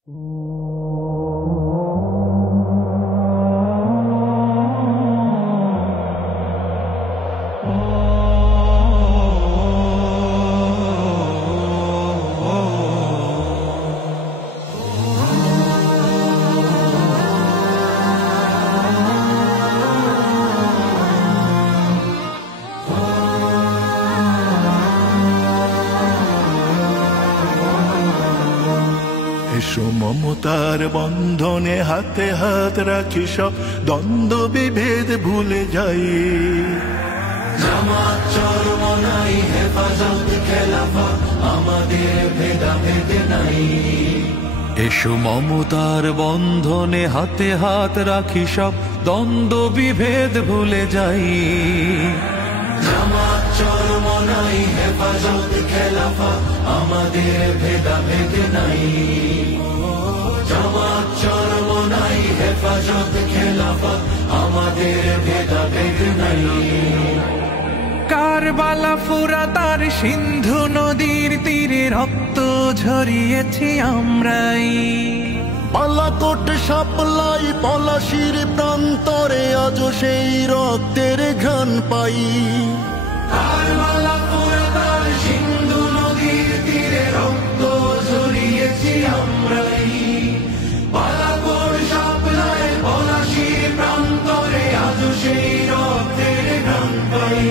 এসো মমতার বন্ধনে হাতে হাত রাখি, সব দ্বন্দ্ব বিভেদ ভুলে যাই। জামাত চরমনাই হেফাজত খেলাফত আমাদের ভেদাভেদ নাই। এসো মমতার বন্ধনে হাতে হাত রাখি, সব দ্বন্দ্ব বিভেদ ভুলে যাই। জামাত চরমনাই হেফাজত খেলাফত আমাদের ভেদাভেদ নাই। জামাত চরমনাই হেফাজত খেলাফত আমাদের ভেদাভেদ নাই। কারবালা ফুরাত আর সিন্ধু নদীর তীরে রক্ত ঝরিয়েছি আমরাই। বালাকোট সাপলাই পলাশির প্রান্তরে আজও সেই রক্তের ঘ্রাণ পাই। কারবালা ফুরাত আর সিন্ধু নদীর তীরে রক্ত ঝরিয়েছি আমরাই। বালাকোট সাপলাই পলাশির প্রান্তরে আজও সেই রক্তের ঘ্রাণ পাই।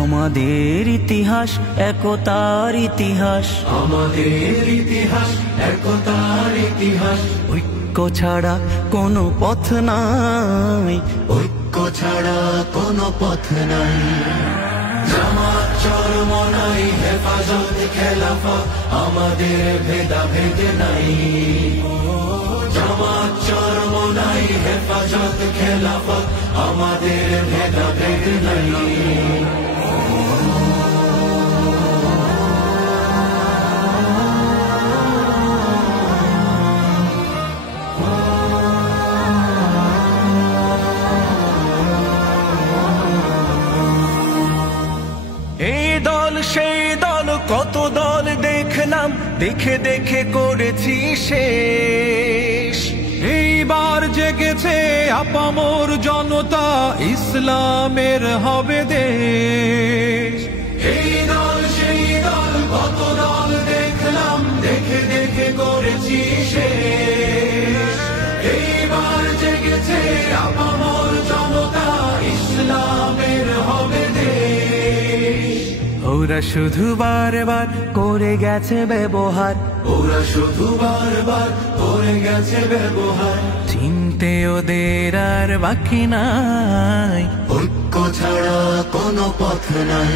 আমাদের ইতিহাস একতার ইতিহাস, আমাদের ইতিহাস একতার ইতিহাস। ঐক্য ছাড়া কোনো পথ নাই, ঐক্য ছাড়া কোনো পথ নাই। জামাত চরমনাই হেফাজত খেলাফত আমাদের ভেদাভেদ নাই। জামাত চরমনাই হেফাজত খেলাফত আমাদের ভেদাভেদ নাই। এই দল সেই দল কত দল দেখলাম, দেখে দেখে করেছি শেষ। এইবার জেগেছে আপামর জনতা, ইসলামের হবে দেশ। এই দল সেই দল কত দল দেখলাম, দেখে দেখে করেছি শেষ। এইবার জেগেছে আপামর জনতা, ইসলামের হবে দেশ। ওরা শুধু বারবার করে গেছে ব্যবহার, ওরা শুধু বারবার করে গেছে ব্যবহার। চিনতে ওদের আর বাকি নাই, ঐক্য ছাড়া কোনো পথ নাই।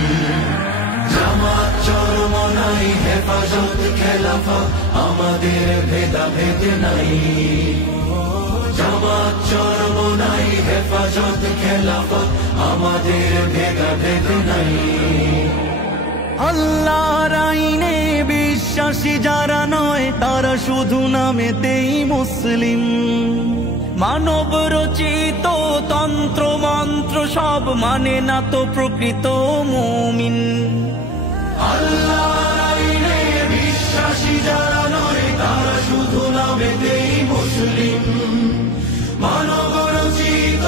জামাত চরমনাই হেফাজত খেলাফত আমাদের ভেদাভেদ নাই। জামাত চরমনাই হেফাজত খেলাফত আমাদের ভেদাভেদ নাই। আল্লাহর আইনে বিশ্বাসী যারা নয়, তারা শুধু নামেতেই মুসলিম। মানব রচিত তন্ত্র মন্ত্র সব মানে না তো প্রকৃত মুমিন। আল্লাহর আইনে বিশ্বাসী যারা নয়, তারা শুধু নামেতেই মুসলিম। মানব রচিত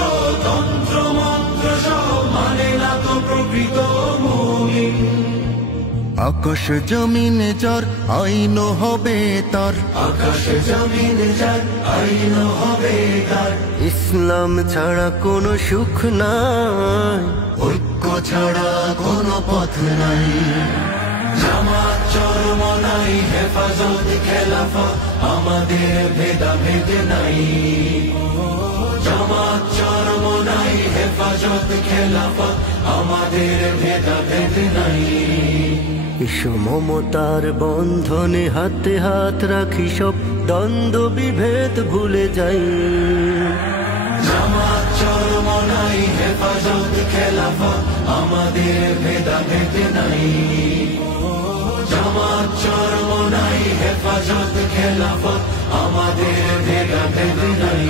তন্ত্র মন্ত্র সব মানে না তো প্রকৃত মুমিন। আকাশ জমিন যার আইন হবে তার, আকাশ জমিন যার আইন হবে তার। ইসলাম ছাড়া কোনো সুখ নাই, ঐক্য ছাড়া কোনো পথ নাই। জামাত চরমনাই হেফাজত খেলাফত আমাদের ভেদাভেদ নাই। জামাত চরমনাই হেফাজত খেলাফত আমাদের ভেদাভেদ নাই। এসো মমতার বন্ধনে হাতে হাত রাখি, সব দ্বন্দ্ব বিভেদ ভুলে যাই। জামাত চরমনাই হেফাজত খেলাফত আমাদের ভেদাভেদ নাই। জামাত চরমনাই হেফাজত খেলাফত আমাদের ভেদাভেদ নাই।